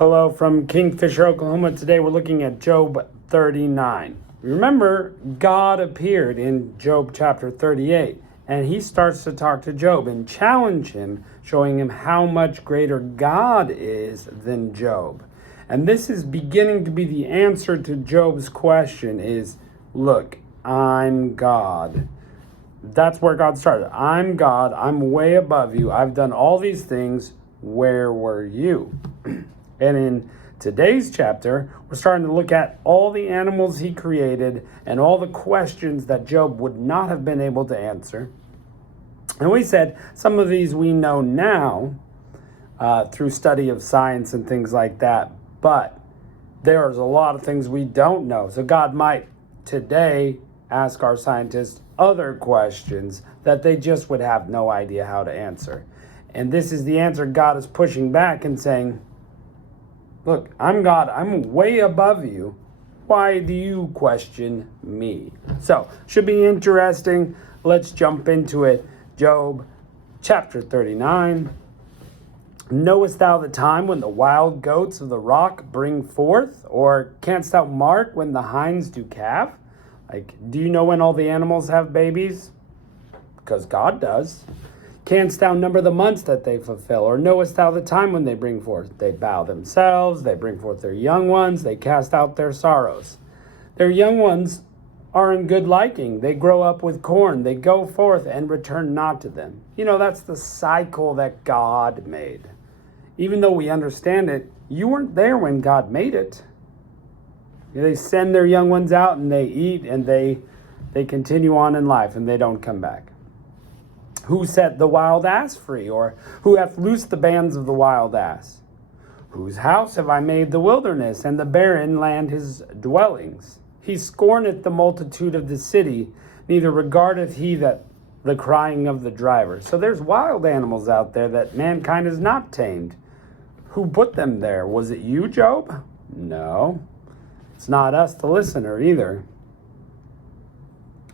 Hello from Kingfisher, Oklahoma. Today we're looking at Job 39. Remember, God appeared in Job chapter 38, and he starts to talk to Job and challenge him, showing him how much greater God is than Job. And this is beginning to be the answer to Job's question is, look, I'm God. That's where God started. I'm God. I'm way above you. I've done all these things. Where were you? And in today's chapter, we're starting to look at all the animals he created and all the questions that Job would not have been able to answer. And we said some of these we know now through study of science and things like that, but there's a lot of things we don't know. So God might today ask our scientists other questions that they just would have no idea how to answer. And this is the answer God is pushing back and saying, look, I'm God. I'm way above you. Why do you question me? So, should be interesting. Let's jump into it. Job chapter 39. Knowest thou the time when the wild goats of the rock bring forth? Or canst thou mark when the hinds do calve? Do you know when all the animals have babies? Because God does. Canst thou number the months that they fulfill? Or knowest thou the time when they bring forth? They bow themselves, they bring forth their young ones, they cast out their sorrows. Their young ones are in good liking. They grow up with corn. They go forth and return not to them. That's the cycle that God made. Even though we understand it, you weren't there when God made it. They send their young ones out and they eat and they continue on in life and they don't come back. Who set the wild ass free? Or who hath loosed the bands of the wild ass? Whose house have I made the wilderness, and the barren land his dwellings? He scorneth the multitude of the city, neither regardeth he that the crying of the driver. So there's wild animals out there that mankind has not tamed. Who put them there? Was it you, Job? No. It's not us, the listener, either.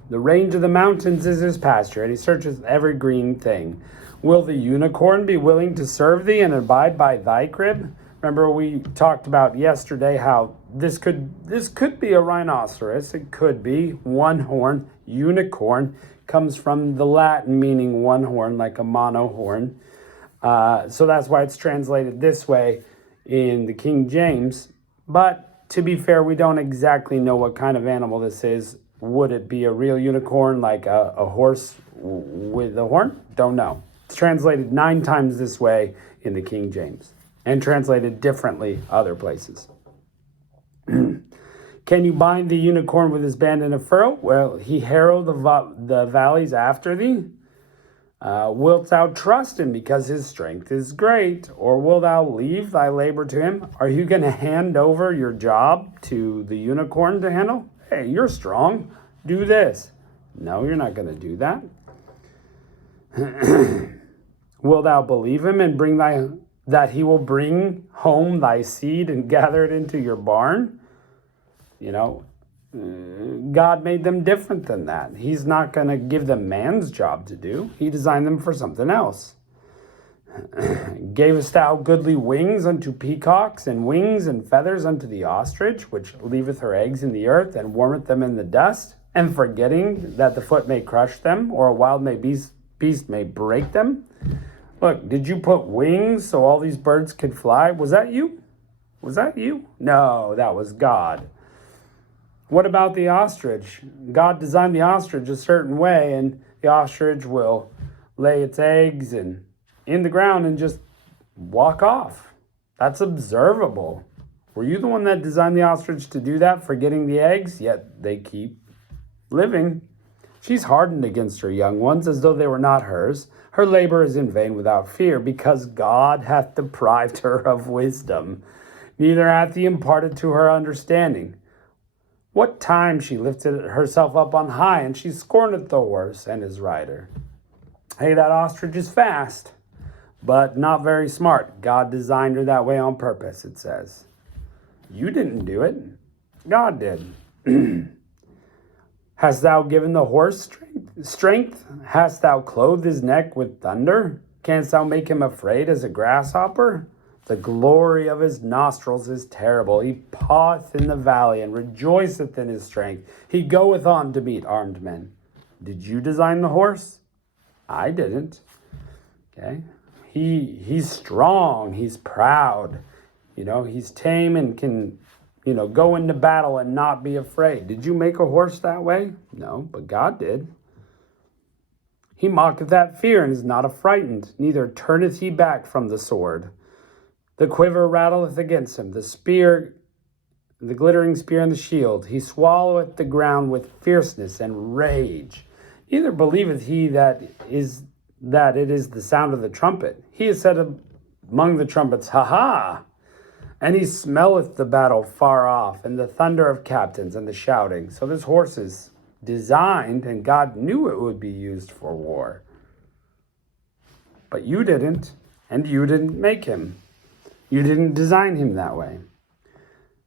The range of the mountains is his pasture, and he searcheth every green thing. Will the unicorn be willing to serve thee and abide by thy crib? Remember we talked about yesterday how this could be a rhinoceros. It could be one horn. Unicorn comes from the Latin meaning one horn, like a monohorn. So that's why it's translated this way in the King James. But to be fair, we don't exactly know what kind of animal this is. Would it be a real unicorn, like a horse with a horn? Don't know. It's translated 9 times this way in the King James and translated differently other places. Can you bind the unicorn with his band in a furrow? Will he harrow the valleys after thee? Wilt thou trust him because his strength is great? Or will thou leave thy labor to him? Are you going to hand over your job to the unicorn to handle? Hey, you're strong. Do this. No, you're not going to do that. Will thou believe him and that he will bring home thy seed and gather it into your barn? God made them different than that. He's not going to give them man's job to do. He designed them for something else. Gavest thou goodly wings unto peacocks, and wings and feathers unto the ostrich, which leaveth her eggs in the earth, and warmeth them in the dust, and forgetting that the foot may crush them, or a wild beast may break them? Look, did you put wings so all these birds could fly? Was that you? Was that you? No, that was God. What about the ostrich? God designed the ostrich a certain way, and the ostrich will lay its eggs in the ground and just walk off. That's observable. Were you the one that designed the ostrich to do that, forgetting the eggs? Yet they keep living. She's hardened against her young ones as though they were not hers. Her labor is in vain without fear, because God hath deprived her of wisdom, neither hath he imparted to her understanding. What time she lifted herself up on high, and she scorneth the horse and his rider. Hey, that ostrich is fast, but not very smart. God designed her that way on purpose, it says. You didn't do it. God did. Hast thou given the horse strength? Hast thou clothed his neck with thunder? Canst thou make him afraid as a grasshopper? The glory of his nostrils is terrible. He paweth in the valley and rejoiceth in his strength. He goeth on to meet armed men. Did you design the horse? I didn't. Okay. He's strong. He's proud. He's tame and can, go into battle and not be afraid. Did you make a horse that way? No, but God did. He mocketh at fear and is not affrighted, neither turneth he back from the sword. The quiver rattleth against him, the spear, the glittering spear and the shield. He swalloweth the ground with fierceness and rage. Neither believeth he that it is the sound of the trumpet. He has said among the trumpets, Ha ha! And he smelleth the battle far off, and the thunder of captains and the shouting. So this horse is designed, and God knew it would be used for war. But you didn't, and you didn't make him. You didn't design him that way.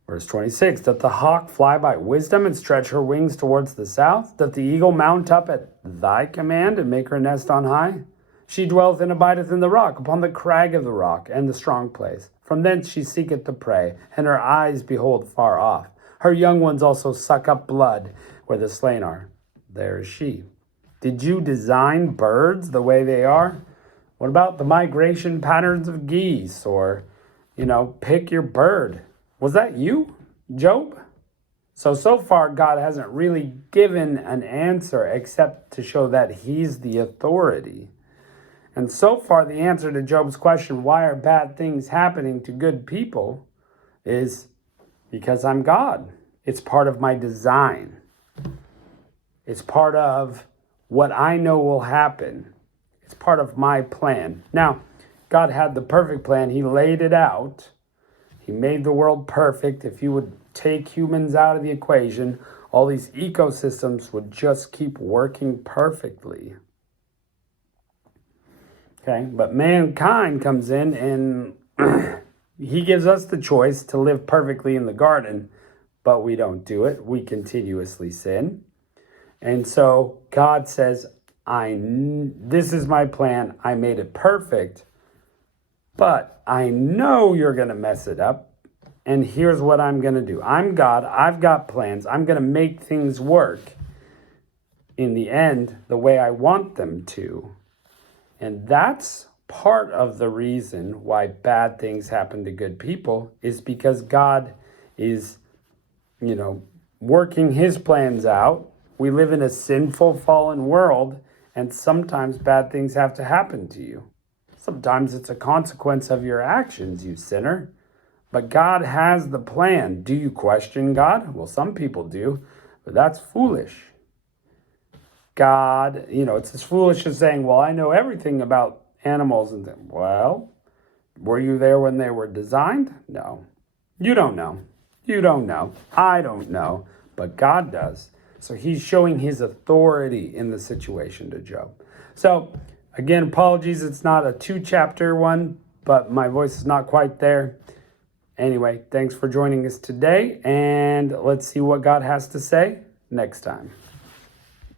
Verse 26, doth the hawk fly by wisdom and stretch her wings towards the south? Doth the eagle mount up at thy command and make her nest on high? She dwelleth and abideth in the rock, upon the crag of the rock and the strong place. From thence she seeketh the prey, and her eyes behold far off. Her young ones also suck up blood where the slain are. There is she. Did you design birds the way they are? What about the migration patterns of geese? Or, pick your bird. Was that you, Job? So far, God hasn't really given an answer except to show that he's the authority. And so far, the answer to Job's question, why are bad things happening to good people, is because I'm God. It's part of my design. It's part of what I know will happen. It's part of my plan. Now, God had the perfect plan. He laid it out. He made the world perfect. If you would take humans out of the equation, all these ecosystems would just keep working perfectly. Okay, but mankind comes in and he gives us the choice to live perfectly in the garden, but we don't do it. We continuously sin. And so God says, this is my plan. I made it perfect, but I know you're going to mess it up. And here's what I'm going to do. I'm God. I've got plans. I'm going to make things work in the end the way I want them to. And that's part of the reason why bad things happen to good people, is because God is, working his plans out. We live in a sinful, fallen world, and sometimes bad things have to happen to you. Sometimes it's a consequence of your actions, you sinner. But God has the plan. Do you question God? Well, some people do, but that's foolish. God, it's as foolish as saying, well, I know everything about animals. And well, were you there when they were designed? No. You don't know. You don't know. I don't know. But God does. So he's showing his authority in the situation to Job. So, again, apologies. It's not a 2-chapter one, but my voice is not quite there. Anyway, thanks for joining us today. And let's see what God has to say next time.